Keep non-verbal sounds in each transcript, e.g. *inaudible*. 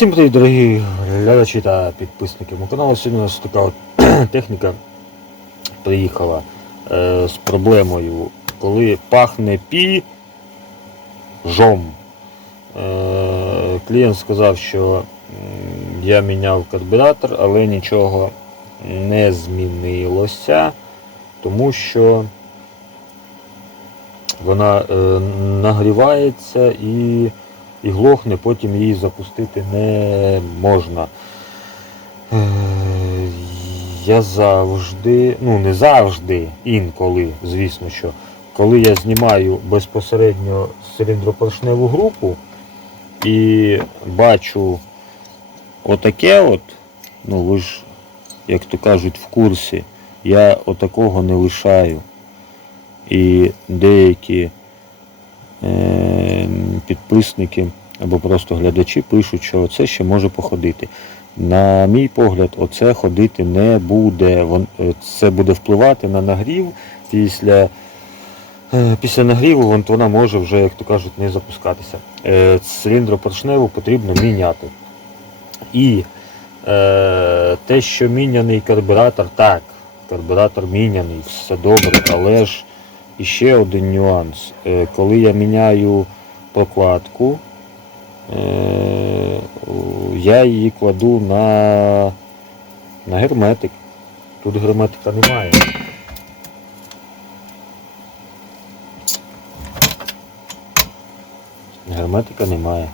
Всім привіт, дорогі глядачі та підписники мого каналу. Сьогодні у нас така от *clears throat* техніка приїхала е, з проблемою, коли пахне пі жом. Е, клієнт сказав, що я міняв карбюратор, але нічого не змінилося, тому що вона е, нагрівається і і глохне, потім її запустити не можна. Е, Я завжди, ну не завжди, інколи, звісно, що коли я знімаю безпосередньо циліндропоршневу групу і бачу отаке от, ну ви ж, як то кажуть, в курсі, я отакого не лишаю. І деякі е, підписники або просто глядачі пишуть, що це ще може походити. На мій погляд, оце ходити не буде. Е, Це буде впливати на нагрів. Після, е, після нагріву вона може вже, як то кажуть, не запускатися. Е, Циліндропоршневу потрібно міняти. І е, те, що міняний карбюратор, так, карбюратор міняний, все добре, але ж і ще один нюанс. Коли я міняю прокладку, е, я її кладу на, на герметик. Тут герметика немає. Герметика немає.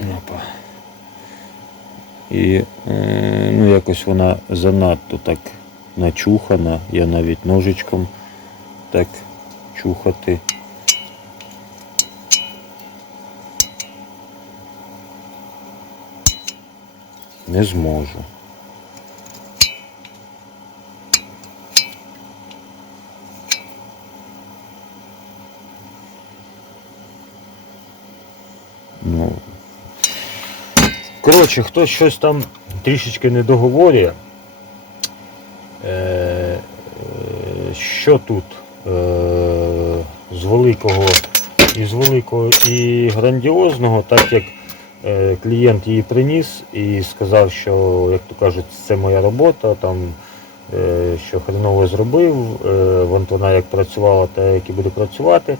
Опа. І е, ну, якось вона занадто так начухана. Я навіть ножичком так чухати. Не зможу. Ну, Коротше, хтось щось там трішечки не договорює. Е, е, що тут е, з великого і з великого і грандіозного, так як клієнт її приніс і сказав, що, як то кажуть, це моя робота, там, що хреново зробив, вон вона як працювала, так як і буде працювати.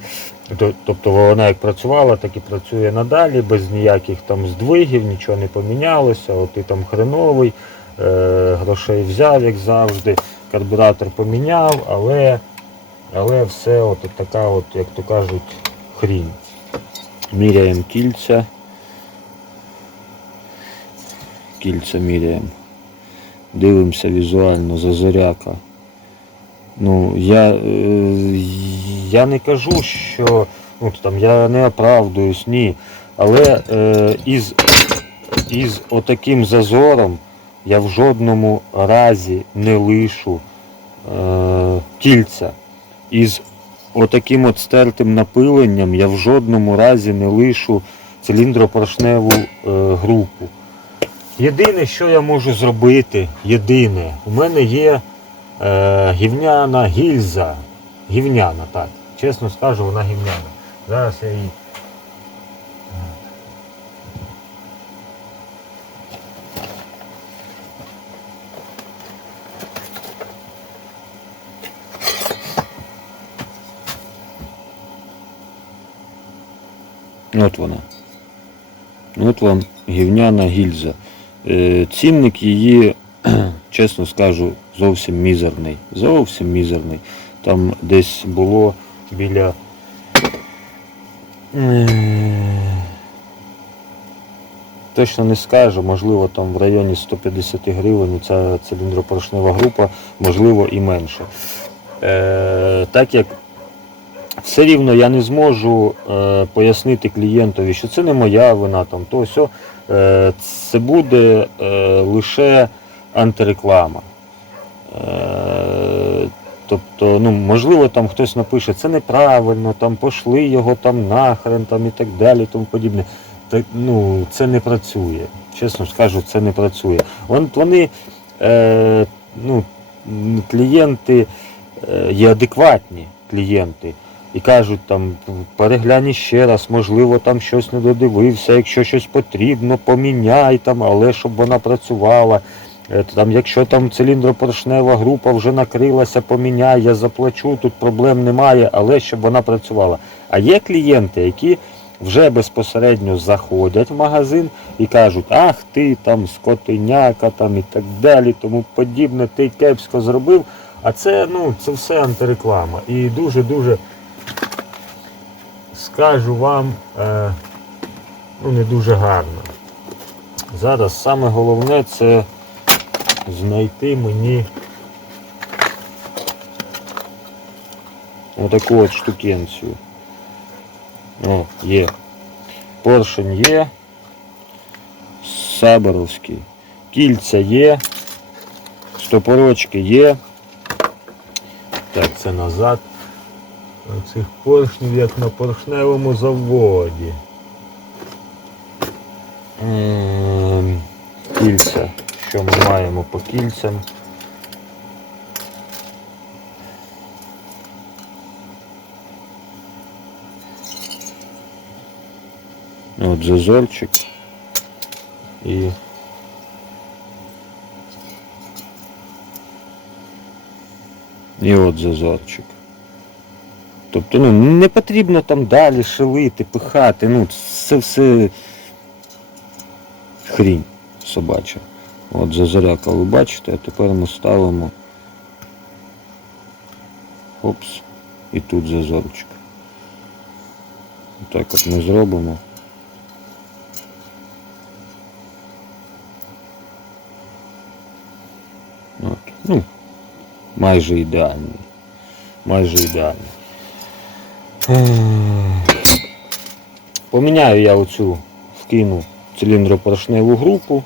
Тобто вона як працювала, так і працює надалі, без ніяких там здвигів, нічого не помінялося, от і там хреновий, е, грошей взяв, як завжди, карбюратор поміняв, але, але все от така, от, як то кажуть, хрінь. Міряємо кільця. Кільця міряємо. Дивимося візуально зазоряка. Ну, я, е, я не кажу, що ну, там, я не оправдуюсь, ні. Але е, із, із отаким зазором я в жодному разі не лишу е, кільця. Із отаким от стертим напиленням я в жодному разі не лишу циліндропоршневу е, групу. Єдине, що я можу зробити, єдине, у мене є е, гівняна гільза. Гівняна, так. Чесно скажу, вона гівняна. Зараз я її. От вона. От вам гівняна гільза. Е, цінник її, *clears throat* чесно скажу, зовсім мізерний. Зовсім мізерний. Там десь було біля. е, Точно не скажу, можливо, там в районі 150 гривень ця циліндропоршнева група, можливо і менше. Е, так як все рівно я не зможу е, пояснити клієнтові, що це не моя вина, там, то сьо. Е, це буде е, лише антиреклама. Е, Тобто, ну, можливо, там хтось напише, це неправильно, там пошли його там нахрен там і так далі, тому подібне. Так, ну, це не працює. Чесно скажу, це не працює. Вон, вони, е, ну, клієнти е, є адекватні клієнти. І кажуть, там, переглянь ще раз, можливо, там щось не додивився, якщо щось потрібно, поміняй там, але щоб вона працювала. Е, Там, якщо там циліндропоршнева група вже накрилася, поміняй, я заплачу, тут проблем немає, але щоб вона працювала. А є клієнти, які вже безпосередньо заходять в магазин і кажуть, ах ти там скотиняка там і так далі, тому подібне, ти кепсько зробив. А це, ну, це все антиреклама. І дуже-дуже скажу вам, е, ну, не дуже гарно. Зараз саме головне це знайти мені отаку от штукенцію. О, є. Поршень є. Сабаровський. Кільця є. Стопорочки є. Так, це назад. Цих поршнів як на поршневому заводі. Ем, Кільця. Що ми маємо по кільцям? От зазорчик. І І от зазорчик. Тобто ну, не потрібно там далі шилити, пихати. Ну, це все хрінь собача. От зазоряка ви бачите, а тепер ми ставимо. Опс. І тут зазорчик. Так от ми зробимо. От. Ну, майже ідеальний. Майже ідеальний. Поміняю я оцю, вкину циліндропоршневу групу.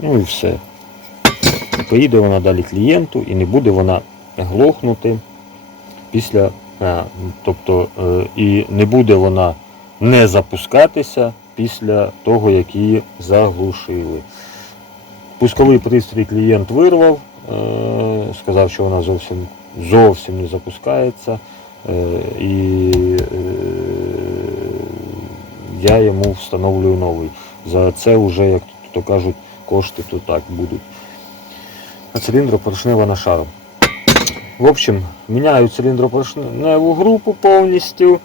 Ну і все. Поїде вона далі клієнту і не буде вона глохнути після, тобто е, і не буде вона не запускатися після того, як її заглушили. Пусковий пристрій клієнт вирвав, е, сказав, що вона зовсім зовсім не запускається. е, І я йому встановлюю новий. За це вже, як то кажуть, кошти то так будуть. На шару. В общем, міняю циліндропоршневу групу повністю.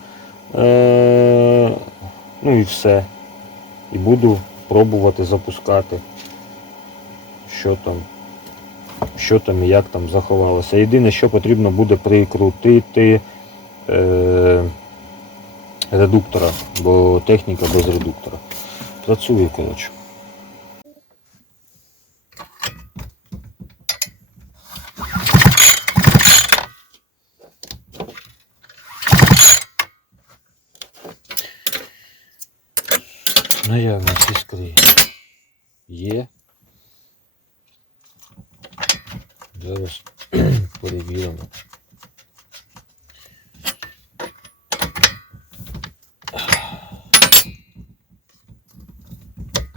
Е, ну і все. І буду пробувати запускати. Що там, що там і як там заховалося. Єдине, що потрібно буде прикрутити е, редуктора, бо техніка без редуктора. Працює, коротше. Зараз *clears throat* перевіримо.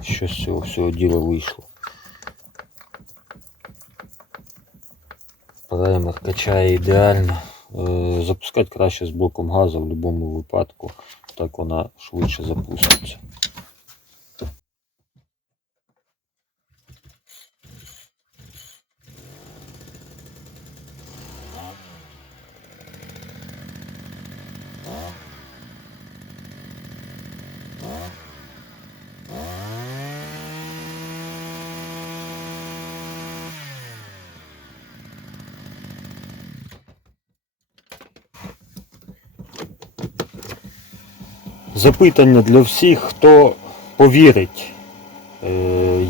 Що з цього всього діла вийшло. Праймер качає ідеально. Е, Запускати краще з блоком газу в будь-якому випадку. Так вона швидше запуститься. Запитання для всіх, хто повірить. Е,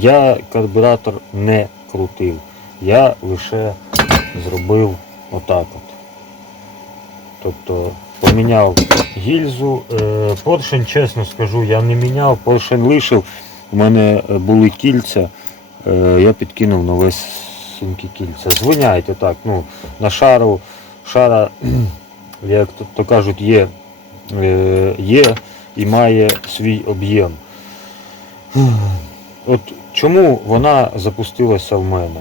Я карбюратор не крутив. Я лише зробив отак от. Тобто поміняв гільзу. Е, Поршень, чесно скажу, я не міняв, поршень лишив. У мене е, були кільця, я підкинув нове малюсінькі кільця. Звиняйте так, ну, на шару, шара, *clears throat* як то, кажуть, є, є і має свій об'єм. От чому вона запустилася в мене?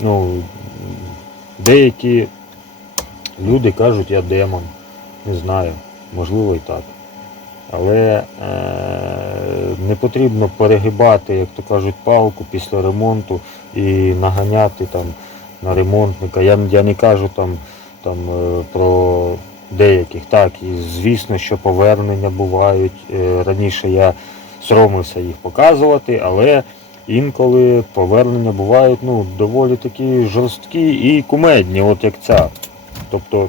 Ну, деякі люди кажуть, я демон. Не знаю, можливо і так. Але е, не потрібно перегибати, як то кажуть, палку після ремонту і наганяти там на ремонтника. Я, я не кажу там, там е, про деяких. Так, і звісно, що повернення бувають. Е, раніше я соромився їх показувати, але інколи повернення бувають ну, доволі такі жорсткі і кумедні, от як ця. Тобто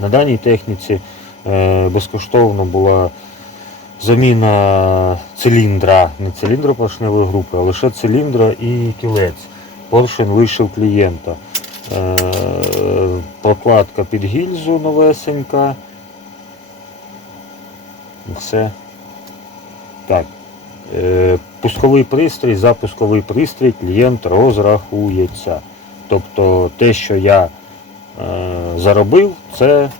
на даній техніці е, безкоштовно була заміна циліндра, не циліндра поршневої групи, а лише циліндра і кілець. Поршень лишив клієнта. Прокладка під гільзу новесенька. Все. Так. Е, пусковий пристрій, запусковий пристрій клієнт розрахується. Тобто те, що я е, заробив, це, е,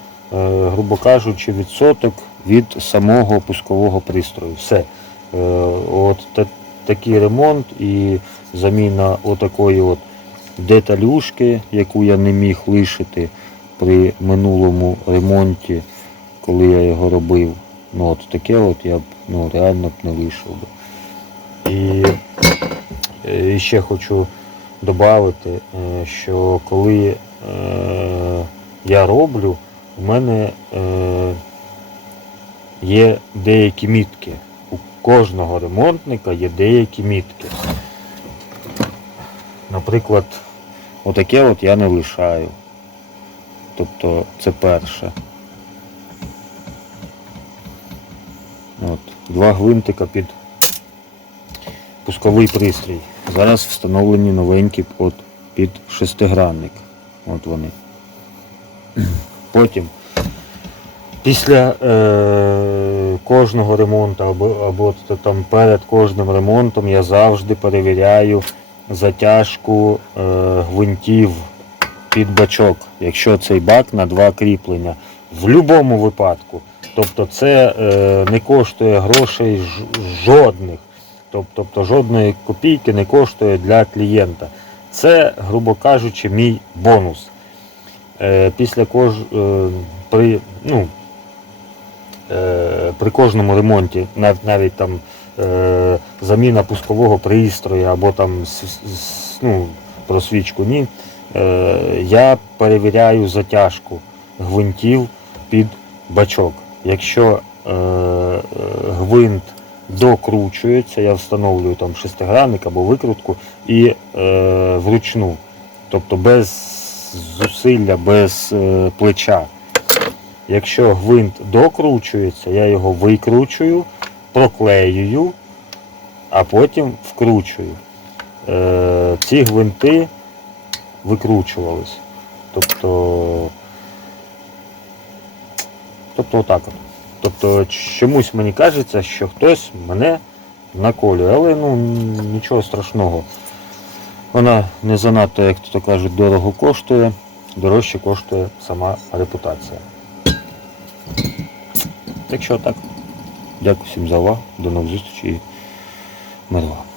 грубо кажучи, відсоток від самого пускового пристрою. Все. От та- такий ремонт і заміна отакої от деталюшки, яку я не міг лишити при минулому ремонті, коли я його робив. Ну от таке от я б ну, реально б не вийшов би. І, е, і ще хочу додати, е, що коли е, я роблю, у мене е, є деякі мітки. У кожного ремонтника є деякі мітки. Наприклад, отаке от я не лишаю. Тобто це перше. От, два гвинтика під пусковий пристрій. Зараз встановлені новенькі от, під шестигранник. От вони. Потім після е, кожного ремонту або, або там перед кожним ремонтом я завжди перевіряю затяжку е, гвинтів під бачок, якщо цей бак на два кріплення. В будь-якому випадку. Тобто це е, не коштує грошей жодних. Тобто жодної копійки не коштує для клієнта. Це, грубо кажучи, мій бонус. Е, після кож... при, ну, при кожному ремонті, нав- навіть там заміна пускового пристрою або там ну, просвічку ні, е, я перевіряю затяжку гвинтів під бачок. Якщо е, е, гвинт докручується, я встановлюю там шестигранник або викрутку і е, вручну, тобто без зусилля, без е, плеча. Якщо гвинт докручується, я його викручую, проклеюю, а потім вкручую. Е, ці гвинти викручувались. Тобто, тобто отак от. Тобто чомусь мені кажеться, що хтось мене наколює, але ну нічого страшного. Вона не занадто, як то кажуть, дорого коштує, дорожче коштує сама репутація. Так що так. Дякую всім за увагу. До нових зустрічей. Мир вам.